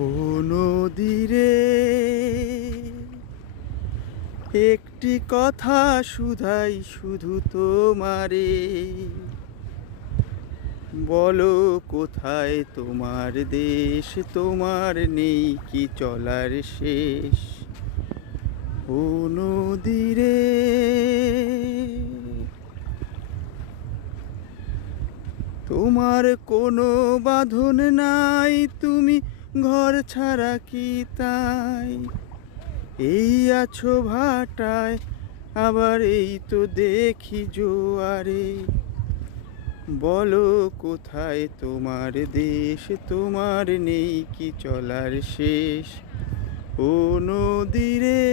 ও নদীরে একটি কথা শুধাই শুধু তোমারে, বলো কোথায় তোমার দেশ, তোমার নেই কি চলার শেষ। ও নদীরে তোমার কোনো বাঁধন নাই, তুমি ঘর ছাড়া কি তাই এই আছো ভাটায়, আবার এই তো দেখি জোয়ারে। বলো কোথায় তোমার দেশ, তোমার নেই কি চলার শেষ। ও নদীরে।